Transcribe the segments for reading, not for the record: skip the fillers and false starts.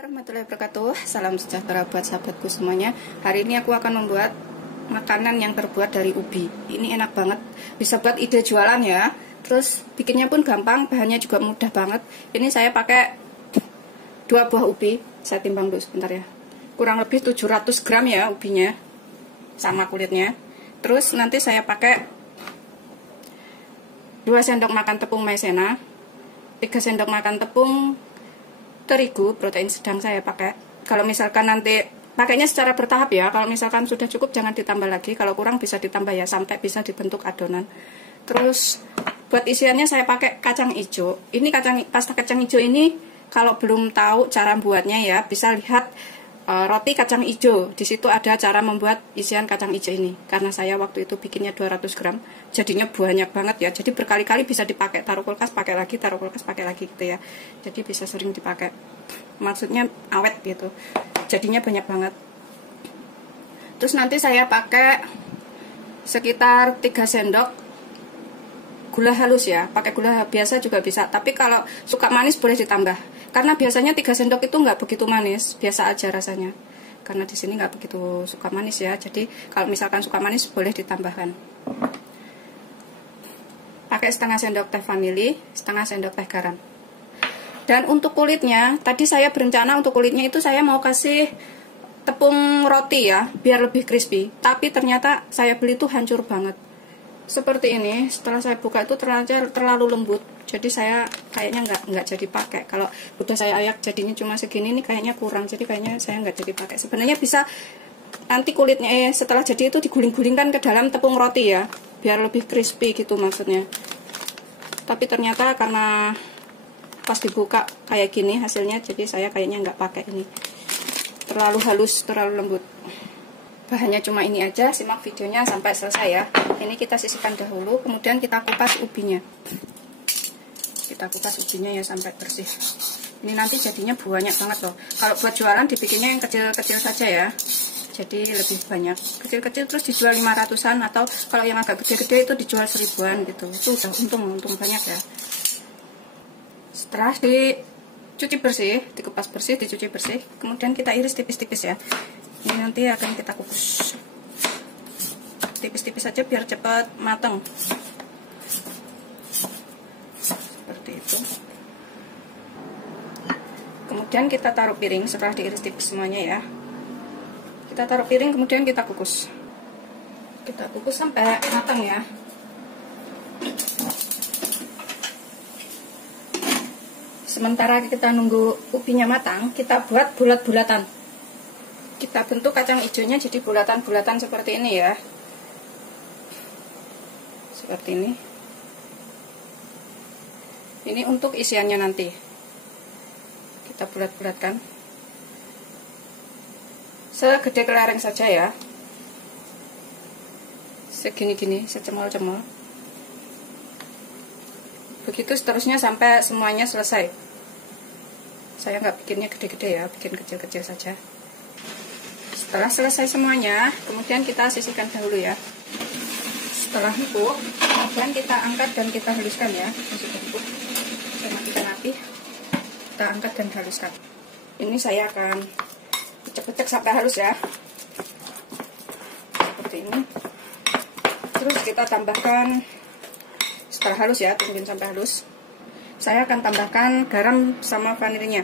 Warahmatullahi wabarakatuh. Salam sejahtera buat sahabatku semuanya. Hari ini aku akan membuat makanan yang terbuat dari ubi. Ini enak banget, bisa buat ide jualan ya. Terus bikinnya pun gampang, bahannya juga mudah banget. Ini saya pakai 2 buah ubi. Saya timbang dulu sebentar ya. Kurang lebih 700 gram ya ubinya, sama kulitnya. Terus nanti saya pakai 2 sendok makan tepung maizena, 3 sendok makan tepung terigu, protein sedang saya pakai. Kalau misalkan nanti pakainya secara bertahap ya, kalau misalkan sudah cukup jangan ditambah lagi, kalau kurang bisa ditambah ya, sampai bisa dibentuk adonan. Terus buat isiannya saya pakai kacang hijau. Ini pasta kacang hijau ini kalau belum tahu cara buatnya ya, bisa lihat roti kacang hijau. Di situ ada cara membuat isian kacang hijau ini. Karena saya waktu itu bikinnya 200 gram, jadinya banyak banget ya. Jadi berkali-kali bisa dipakai, taruh kulkas pakai lagi, taruh kulkas pakai lagi gitu ya. Jadi bisa sering dipakai. Maksudnya awet gitu. Jadinya banyak banget. Terus nanti saya pakai sekitar 3 sendok gula halus ya. Pakai gula biasa juga bisa, tapi kalau suka manis boleh ditambah. Karena biasanya 3 sendok itu nggak begitu manis, biasa aja rasanya. Karena di sini nggak begitu suka manis ya, jadi kalau misalkan suka manis boleh ditambahkan. Pakai setengah sendok teh vanili, setengah sendok teh garam. Dan untuk kulitnya, tadi saya berencana untuk kulitnya itu saya mau kasih tepung roti ya, biar lebih crispy. Tapi ternyata saya beli itu hancur banget. Seperti ini, setelah saya buka itu terlalu lembut. Jadi saya kayaknya nggak jadi pakai. Kalau udah saya ayak jadinya cuma segini, ini kayaknya kurang. Jadi kayaknya saya nggak jadi pakai. Sebenarnya bisa nanti kulitnya setelah jadi itu diguling-gulingkan ke dalam tepung roti ya, biar lebih crispy gitu maksudnya. Tapi ternyata karena pas dibuka kayak gini hasilnya, jadi saya kayaknya nggak pakai ini. Terlalu halus, terlalu lembut. Bahannya cuma ini aja, simak videonya sampai selesai ya. Ini kita sisihkan dahulu, kemudian kita kupas ubinya. Kita kupas ubinya ya sampai bersih. Ini nanti jadinya banyak banget loh. Kalau buat jualan dibikinnya yang kecil-kecil saja ya. Jadi lebih banyak. Kecil-kecil terus dijual 500-an, atau kalau yang agak gede-gede itu dijual 1000-an gitu. Itu udah untung banyak ya. Setelah dicuci bersih, dikupas bersih, dicuci bersih, kemudian kita iris tipis-tipis ya. Ini nanti akan kita kukus tipis-tipis saja biar cepat matang. Seperti itu. Kemudian kita taruh piring setelah diiris tipis semuanya ya. Kita taruh piring, kemudian kita kukus. Kita kukus sampai matang ya. Sementara kita nunggu ubinya matang, kita buat bulat-bulatan. Kita bentuk kacang hijaunya jadi bulatan-bulatan seperti ini ya. Seperti ini. Ini untuk isiannya nanti. Kita bulat-bulatkan. Segede kelereng saja ya. Segini-gini, secemol-cemol. Begitu seterusnya sampai semuanya selesai. Saya nggak bikinnya gede-gede ya, bikin kecil-kecil saja. Setelah selesai semuanya, kemudian kita sisihkan dahulu ya. Setelah itu, kemudian kita angkat dan kita haluskan ya. Sudah empuk. Saya matikan api. Kita angkat dan haluskan. Ini saya akan pecek-pecek sampai halus ya. Seperti ini. Terus kita tambahkan, setelah halus ya, tungguin sampai halus. Saya akan tambahkan garam sama vanilinya.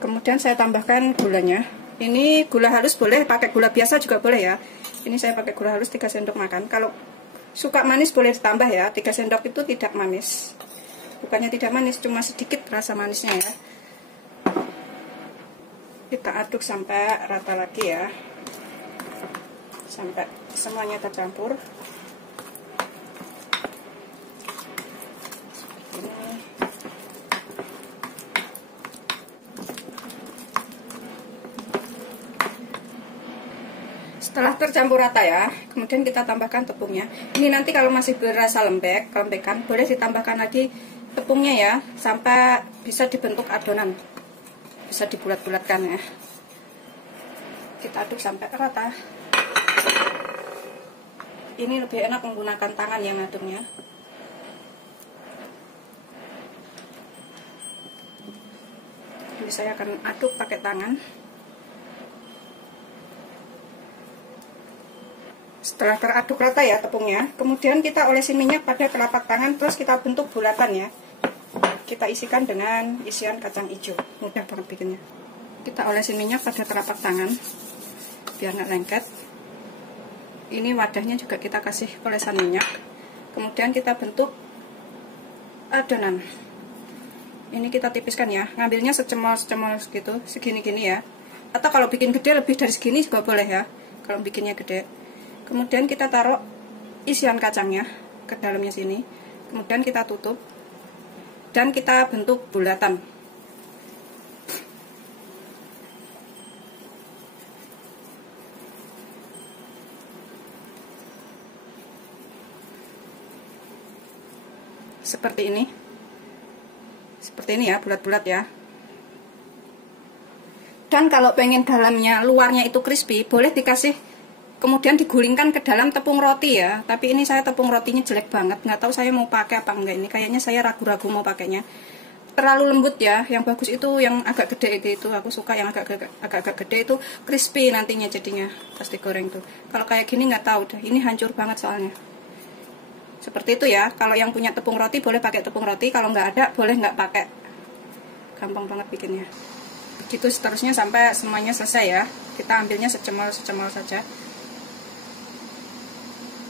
Kemudian saya tambahkan gulanya. Ini gula halus boleh, pakai gula biasa juga boleh ya. Ini saya pakai gula halus 3 sendok makan. Kalau suka manis boleh ditambah ya. 3 sendok itu tidak manis. Bukannya tidak manis, cuma sedikit rasa manisnya ya. Kita aduk sampai rata lagi ya. Sampai semuanya tercampur. Setelah tercampur rata ya, kemudian kita tambahkan tepungnya. Ini nanti kalau masih berasa lembekan, boleh ditambahkan lagi tepungnya ya, sampai bisa dibentuk adonan, bisa dibulat-bulatkan ya. Kita aduk sampai rata. Ini lebih enak menggunakan tangan yang ngaduknya. Jadi saya akan aduk pakai tangan. Setelah teraduk rata ya tepungnya, kemudian kita olesin minyak pada telapak tangan, terus kita bentuk bulatan ya. Kita isikan dengan isian kacang hijau, mudah banget bikinnya. Kita olesin minyak pada telapak tangan biar nggak lengket. Ini wadahnya juga kita kasih olesan minyak, kemudian kita bentuk adonan. Ini kita tipiskan ya, ngambilnya secemol-secemol gitu, segini-gini ya. Atau kalau bikin gede lebih dari segini juga boleh ya, kalau bikinnya gede. Kemudian kita taruh isian kacangnya ke dalamnya sini. Kemudian kita tutup dan kita bentuk bulatan. Seperti ini. Seperti ini ya, bulat-bulat ya. Dan kalau pengen dalamnya, luarnya itu crispy, boleh dikasih, kemudian digulingkan ke dalam tepung roti ya. Tapi ini saya tepung rotinya jelek banget, nggak tahu saya mau pakai apa enggak ini. Kayaknya saya ragu-ragu mau pakainya. Terlalu lembut ya, yang bagus itu yang agak gede itu. Aku suka yang agak gede itu, crispy nantinya jadinya pas digoreng tuh. Kalau kayak gini nggak tahu deh, ini hancur banget soalnya. Seperti itu ya, kalau yang punya tepung roti boleh pakai tepung roti, kalau nggak ada boleh nggak pakai. Gampang banget bikinnya. Begitu seterusnya sampai semuanya selesai ya. Kita ambilnya secemol-secemol saja.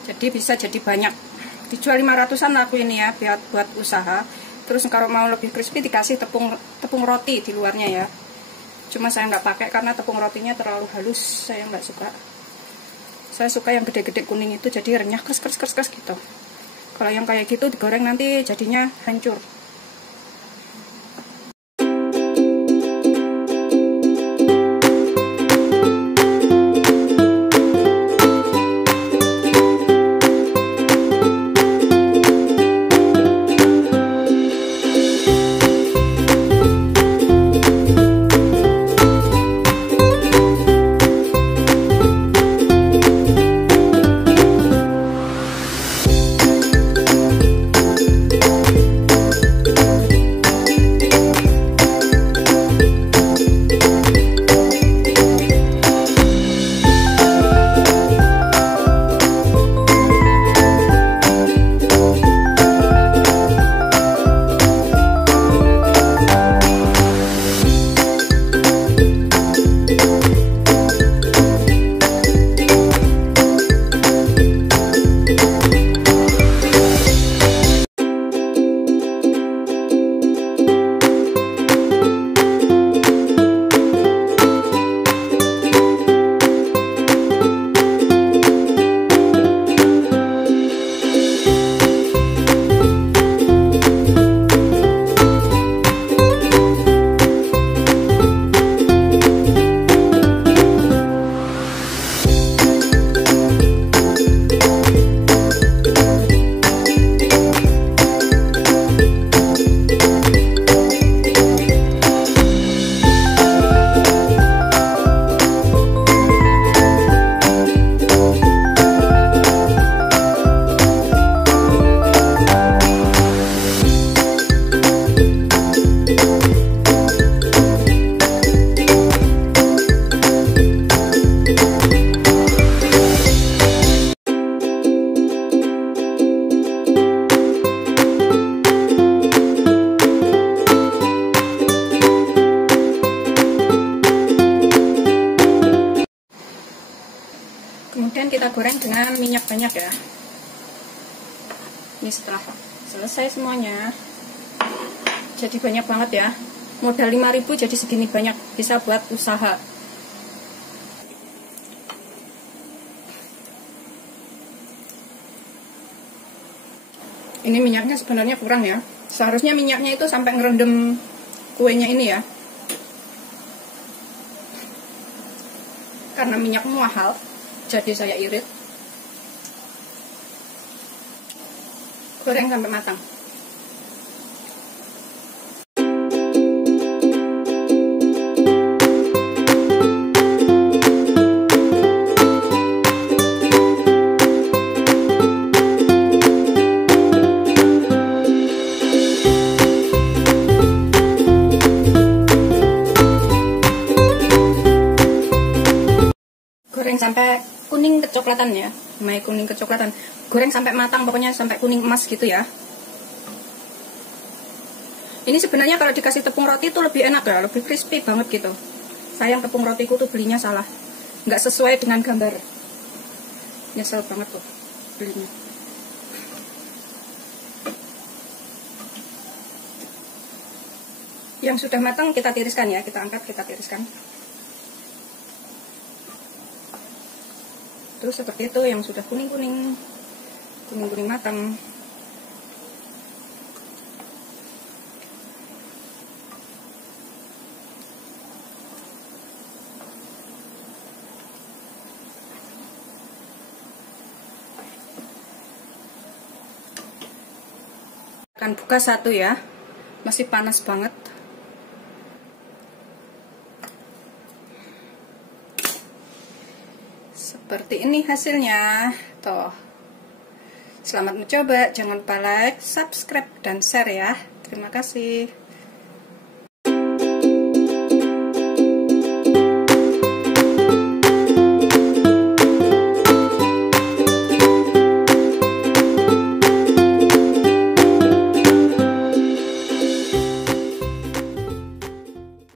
Jadi bisa jadi banyak. Dijual 500-an aku ini ya, buat usaha. Terus kalau mau lebih crispy dikasih tepung roti di luarnya ya. Cuma saya nggak pakai karena tepung rotinya terlalu halus, saya nggak suka. Saya suka yang gede-gede kuning itu, jadi renyah kres gitu. Kalau yang kayak gitu digoreng nanti jadinya hancur. Kemudian kita goreng dengan minyak banyak ya. Ini setelah selesai semuanya, jadi banyak banget ya. Modal 5.000 jadi segini banyak, bisa buat usaha. Ini minyaknya sebenarnya kurang ya. Seharusnya minyaknya itu sampai ngerendam kuenya ini ya. Karena minyak mahal, jadi saya irit. Goreng sampai matang. kuning kecoklatan ya, mulai kuning kecoklatan. Goreng sampai matang, pokoknya sampai kuning emas gitu ya. Ini sebenarnya kalau dikasih tepung roti itu lebih enak ya, lebih crispy banget gitu. Sayang tepung rotiku tuh belinya salah, nggak sesuai dengan gambar. Nyesel banget tuh belinya. Yang sudah matang kita tiriskan ya, kita angkat, kita tiriskan. Terus seperti itu yang sudah kuning-kuning matang. Akan buka satu ya, masih panas banget. Seperti ini hasilnya. Tuh. Selamat mencoba, jangan lupa like, subscribe, dan share ya. Terima kasih.